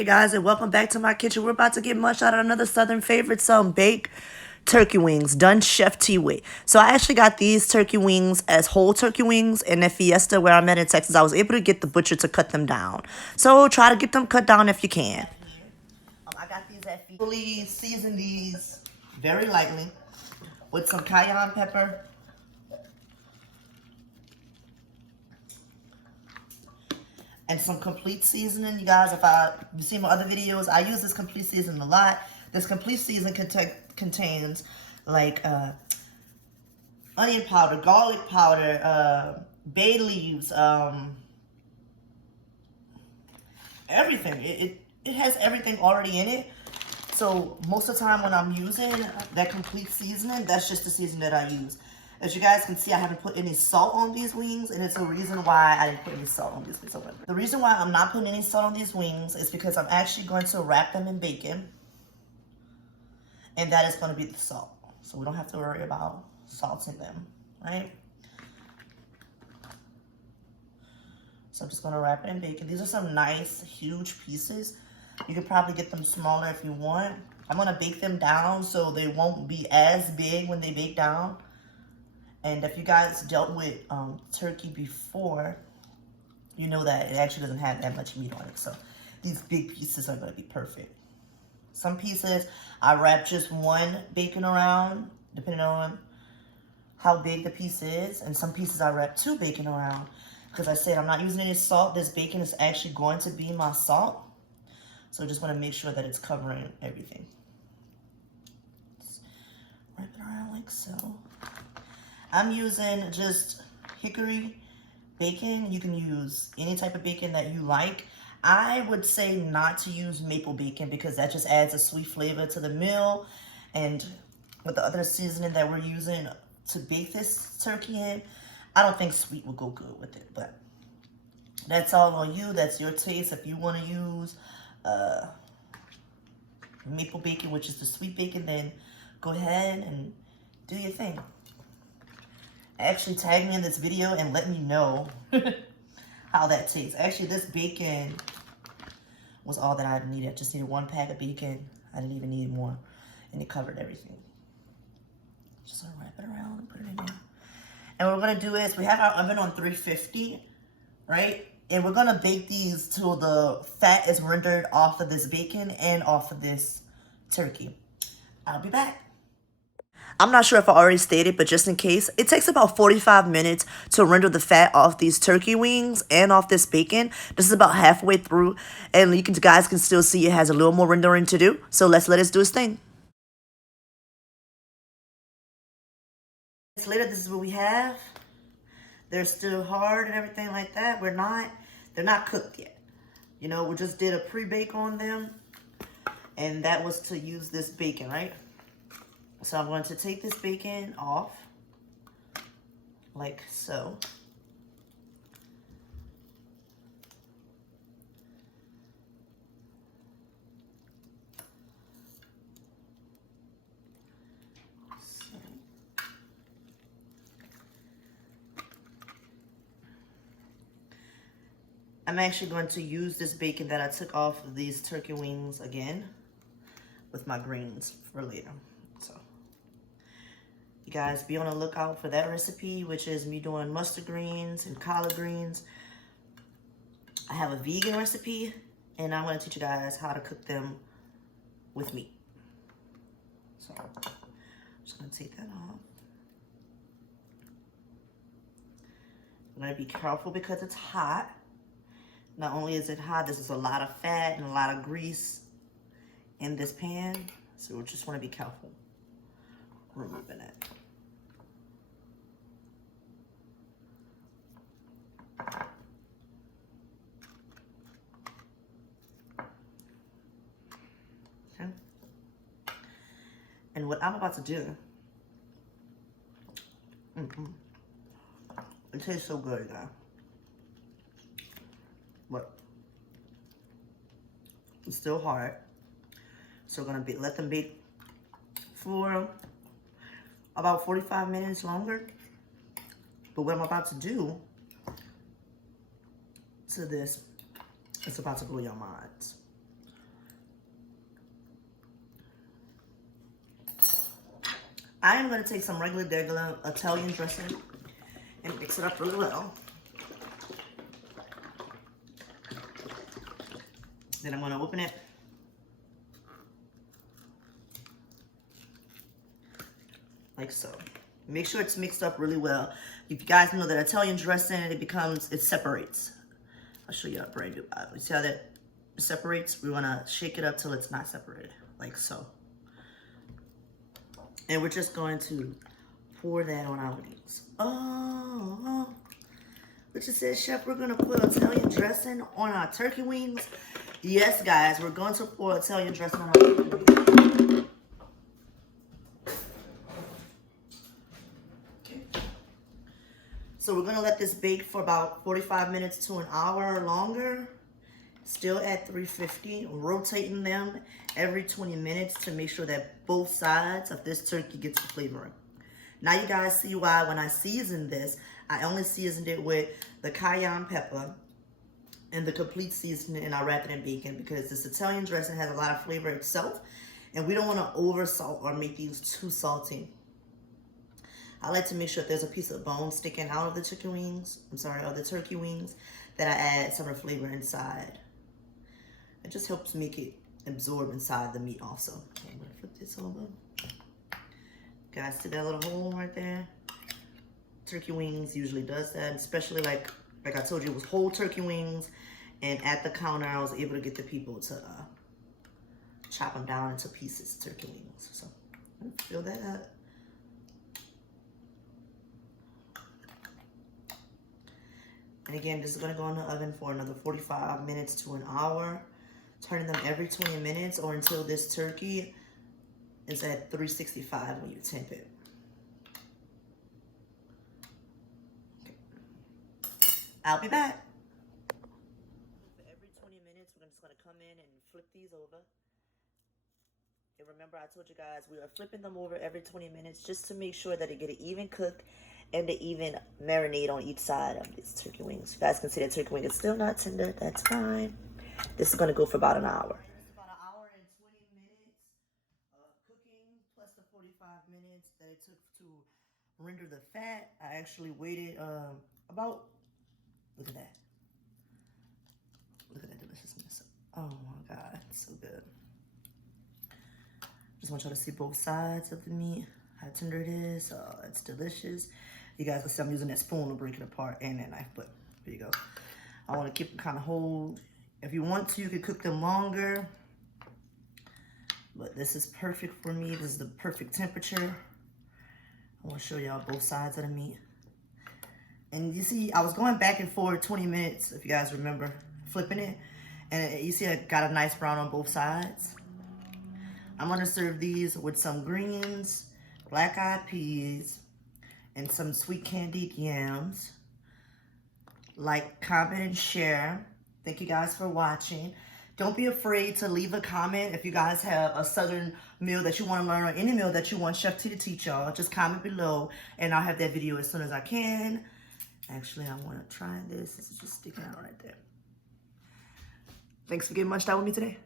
Hey guys, and welcome back to my kitchen. We're about to get munched out of another Southern favorite, some baked turkey wings done Chef T way. So I actually got these turkey wings as whole turkey wings in a fiesta where I'm at in Texas. I was able to get the butcher to cut them down. So try to get them cut down if you can. I got these at fully seasoned these very lightly with some cayenne pepper. And some complete seasoning, you guys. If you see my other videos, I use this complete seasoning a lot. This complete season contains like onion powder, garlic powder, bay leaves, everything. It has everything already in it. So most of the time when I'm using that complete seasoning, that's just the seasoning that I use. As you guys can see, I haven't put any salt on these wings, and it's a reason why I didn't put any salt on these wings. The reason why I'm not putting any salt on these wings is because I'm actually going to wrap them in bacon, and that is going to be the salt. So we don't have to worry about salting them, right? So I'm just going to wrap it in bacon. These are some nice, huge pieces. You could probably get them smaller if you want. I'm going to bake them down so they won't be as big when they bake down. And if you guys dealt with turkey before, you know that it actually doesn't have that much meat on it. So these big pieces are going to be perfect. Some pieces, I wrap just one bacon around, depending on how big the piece is. And some pieces I wrap two bacon around. Because I said I'm not using any salt. This bacon is actually going to be my salt. So I just want to make sure that it's covering everything. Just wrap it around like so. I'm using just hickory bacon. You can use any type of bacon that you like. I would say not to use maple bacon because that just adds a sweet flavor to the meal. And with the other seasoning that we're using to bake this turkey in, I don't think sweet will go good with it. But that's all on you. That's your taste. If you want to use maple bacon, which is the sweet bacon, then go ahead and do your thing. Actually tag me in this video and let me know how that tastes. Actually, this bacon was all that I needed. I just needed one pack of bacon. I didn't even need more. And it covered everything. Just gonna wrap it around and put it in there. And what we're gonna do is, we have our oven on 350, right? And we're gonna bake these till the fat is rendered off of this bacon and off of this turkey. I'll be back. I'm not sure if I already stated, but just in case, it takes about 45 minutes to render the fat off these turkey wings and off this bacon. This is about halfway through, and you guys can still see it has a little more rendering to do. So let's let it do its thing. Later, this is what we have. They're still hard and everything like that. They're not cooked yet. You know, we just did a pre-bake on them, and that was to use this bacon, right? So I'm going to take this bacon off, like so. I'm actually going to use this bacon that I took off of these turkey wings again with my greens for later. So you guys be on the lookout for that recipe, which is me doing mustard greens and collard greens. I have a vegan recipe, and I'm going to teach you guys how to cook them with meat. So I'm just going to take that off. I'm going to be careful because it's hot. Not only is it hot, this is a lot of fat and a lot of grease in this pan. So we just want to be careful removing it. Okay. And what I'm about to do, it tastes so good, guys. But it's still hard. So we're gonna let them bake for about 45 minutes longer. But what I'm about to do to this, it's about to blow your minds. I am going to take some regular Italian dressing and mix it up really well. Then I'm going to open it. Like so. Make sure it's mixed up really well. If you guys know that Italian dressing, it separates. I'll show you a brand new bottle. You see how that separates? We want to shake it up till it's not separated, like so. And we're just going to pour that on our wings. Oh, what you said, Chef? We're going to put Italian dressing on our turkey wings. Yes, guys, we're going to pour Italian dressing on our turkey wings. Okay. So we're going to let this bake for about 45 minutes to an hour or longer. Still at 350, rotating them every 20 minutes to make sure that both sides of this turkey gets the flavoring. Now you guys see why when I seasoned this, I only seasoned it with the cayenne pepper and the complete seasoning, and I wrapped it in bacon because this Italian dressing has a lot of flavor itself, and we don't want to over salt or make these too salty. I like to make sure if there's a piece of bone sticking out of the chicken wings, of the turkey wings, that I add some of the flavor inside. It just helps make it absorb inside the meat also. Okay, I'm gonna flip this over. Guys, see that little hole right there? Turkey wings usually does that, especially like I told you, it was whole turkey wings, and at the counter I was able to get the people to chop them down into pieces, turkey wings. So fill that up. And again, this is gonna go in the oven for another 45 minutes to an hour. Turning them every 20 minutes or until this turkey is at 365 when you temp it. Okay. I'll be back. Every 20 minutes, we're just gonna come in and flip these over. And remember, I told you guys, we are flipping them over every 20 minutes just to make sure that they get an even cook and to even marinate on each side of these turkey wings. You guys can see that turkey wing is still not tender. That's fine. This is going to go for about an hour. It's about an hour and 20 minutes of cooking, plus the 45 minutes that it took to render the fat. I actually waited about, look at that. Look at that deliciousness. Oh my God, it's so good. Just want y'all to see both sides of the meat, how tender it is. Oh, it's delicious. You guys can see I'm using that spoon to break it apart and that knife, but there you go. I want to keep them kind of whole. If you want to, you could cook them longer. But this is perfect for me. This is the perfect temperature. I want to show y'all both sides of the meat. And you see, I was going back and forth 20 minutes, if you guys remember, flipping it. And you see I got a nice brown on both sides. I'm going to serve these with some greens, black-eyed peas, and some sweet candied yams. Like, comment, and share. Thank you guys for watching. Don't be afraid to leave a comment if you guys have a southern meal that you want to learn or any meal that you want Chef T to teach y'all. Just comment below and I'll have that video as soon as I can. Actually, I want to try this. This is just sticking out right there. Thanks for getting munched out with me today.